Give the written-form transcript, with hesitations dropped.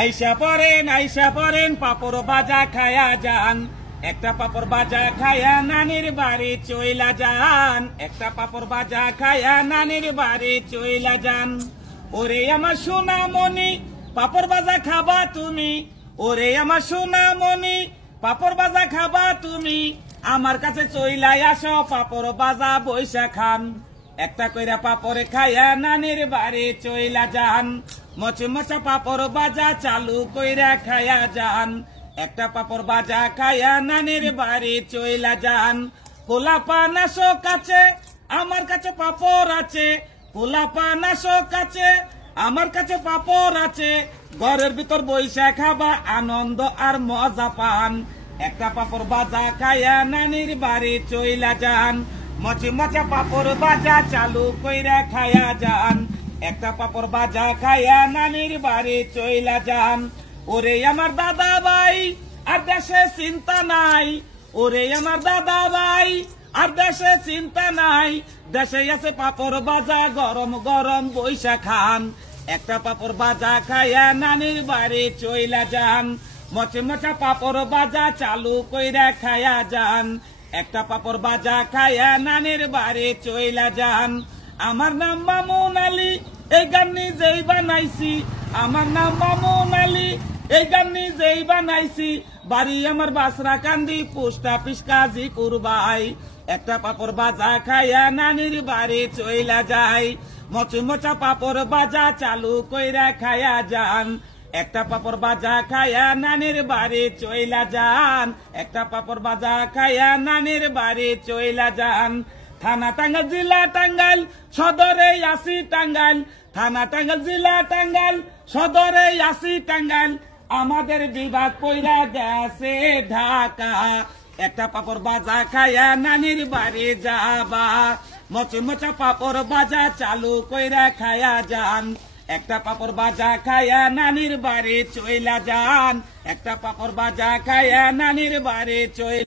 আইসা পরেন পাপড় বাজা খায়া যান। একটা পাপড় বাজা খায়া নানির বাড়ি চইলা যান। একটা পাপড় বাজা খায়া নানির বাড়ি চইলা যান। ওরে আমার সোনামণি পাপড় বাজা খাবা তুমি। ওরে আমার সোনামণি পাপড় বাজা খাবা তুমি। আমার কাছে চইলাই আসো পাপড় বাজা বইসা খান। একটা কইরা পাপড় খায়া নানির বাড়ি চইলা যান। মচমচা পাপড় বাজা চালু কইরা খায়া যান। একটা পাপড় বাজা খায়া নানির বাড়ি চইলা যান। পোলাপা নাশো কাছে আমার কাছে পাপড় আছে। পোলাপা নাশো কাছে আমার কাছে পাপড় আছে। ঘরের ভিতর বইসা খাবা আনন্দ আর মজা পান। একটা পাপড় বাজা খায়া নানির বাড়ি চইলা যান। মচমচা পাপড় বাজা চালু কইরা খায়া যান। একটা পাপড় বাজা খায়া নানির বাড়ি চইলা যান। ওরে আমার দাদা ভাই আর দেশে চিন্তা নাই। ওরে আমার দাদা ভাই আর দেশে চিন্তা নাই। দেশে আছে পাপড় বাজা গরম গরম বইসা খান। একটা পাপড় বাজা খায়া নানির বাড়ি চইলা যান। মচমচা পাপড় বাজা চালু কইরা খায়া যান। একটা পাপড় বাজা খায়া নানির বাড়ি চইলা যান। আমার নাম মামুন আলী এই গান নিজেই বানাইছি। আমার নাম মামুন আলী এই গান নিজেই বানাইছি। বাড়ি আমার বাসরা কান্দি পোস্ট অফিস কাজীপুর ভাই। একটা পাপড় বাজা খায়া নানির বাড়ি চইলা যায়। মচমচা পাপড় বাজা চালু কইরা খায়া যান। একটা পাপড় বাজা খায়া নানির বাড়ি চইলা যান। একটা পাপড় বাজা খায়া নানির বাড়ি চইলা যান। থানা টাঙ্গাইল জেলা টাঙ্গাইল সদরে আসি টাঙ্গাইল। থানা টাঙ্গাইল জেলা টাঙ্গাইল সদরে আসি টাঙ্গাইল। আমাদের বিভাগ কইরা গেছে ঢাকা। একটা পাপড় বাজা খায়া নানির বাড়ি যাবা। মচমচা পাপড় বাজা চালু কইরা খায়া যান। একটা পাপড় বাজা খায়া নানির বাড়ি চইলা যান। একটা পাপড় বাজা খায়া নানির বাড়ি চইলা